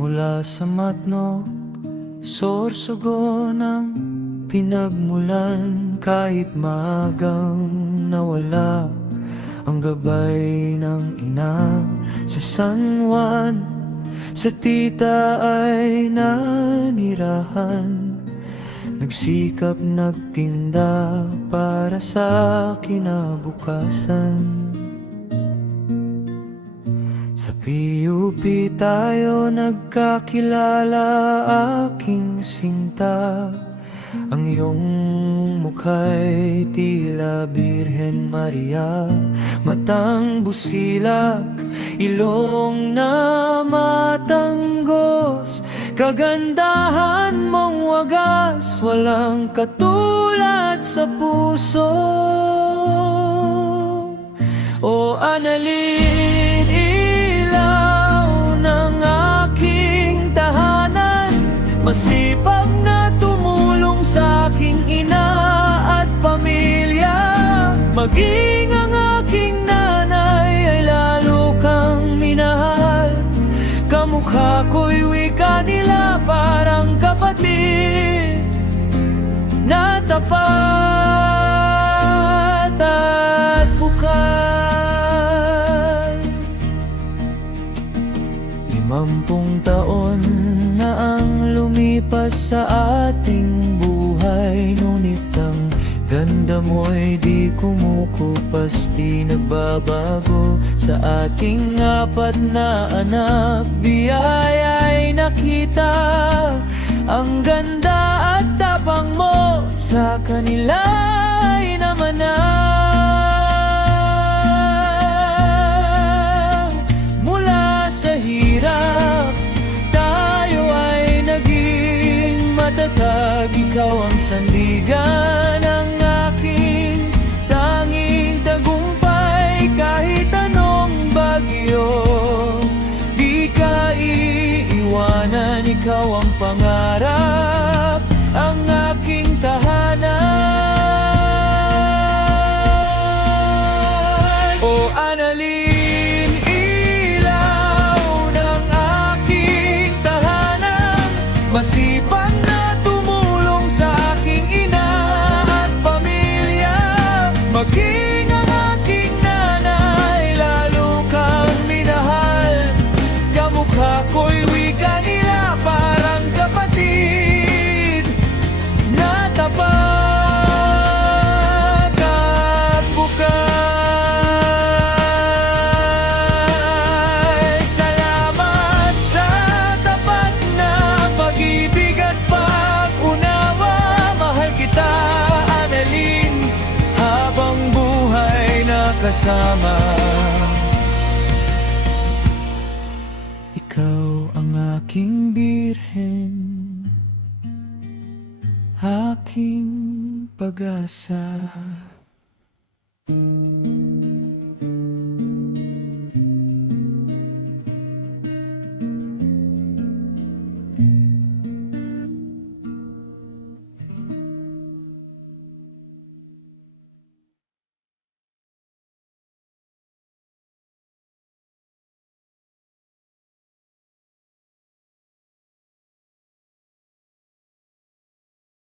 Mula sa matno, sorsogon ang pinagmulan. Kahit maagang nawala ang gabay ng ina sa San Juan, sa tita ay nanirahan. Nagsikap nagtinda para sa kinabukasan. Sa PUP tayo nagkakilala, aking sinta. Ang iyong mukha'y tila Birhen Maria. Matang busilak, ilong na matanggos, kagandahan mong wagas, walang katulad sa puso. O Annalyn, ilaw ng aking tahanan, masipag na tumulong sa aking ina at pamilya. Maging ang aking nanay ay lalo kang minahal. Kamukha ko'y wika nila, parang kapatid na tapat at bukal. 50 taon na ang lumipas sa ating buhay, ngunit ang ganda mo'y di kumukupas, di nagbabago. Sa ating 4 na anak, biyaya'y nakita ang ganda at tapang mo, sa kanila ay namanang. Mula sa hirap, tayo ay naging matatag. Ikaw ang sandigan ng aking tanging tagumpay. Kahit anong bagyo, di ka iiwanan. Ikaw ang pangarap, ang aking tahanan. O Annalyn, ilaw ng aking tahanan, masipag na tumulong sa aking ina at pamilya. Maging ang aking nanay, lalo kang minahal. Kamukha ko'y wika nila, parang kapatid na tapat at bukal. Salamat sa tapat na pag-ibig at pag-unawa. Mahal kita, Annalyn, habang buhay na kasama. Ikaw ang aking birhen, aking pag-asa.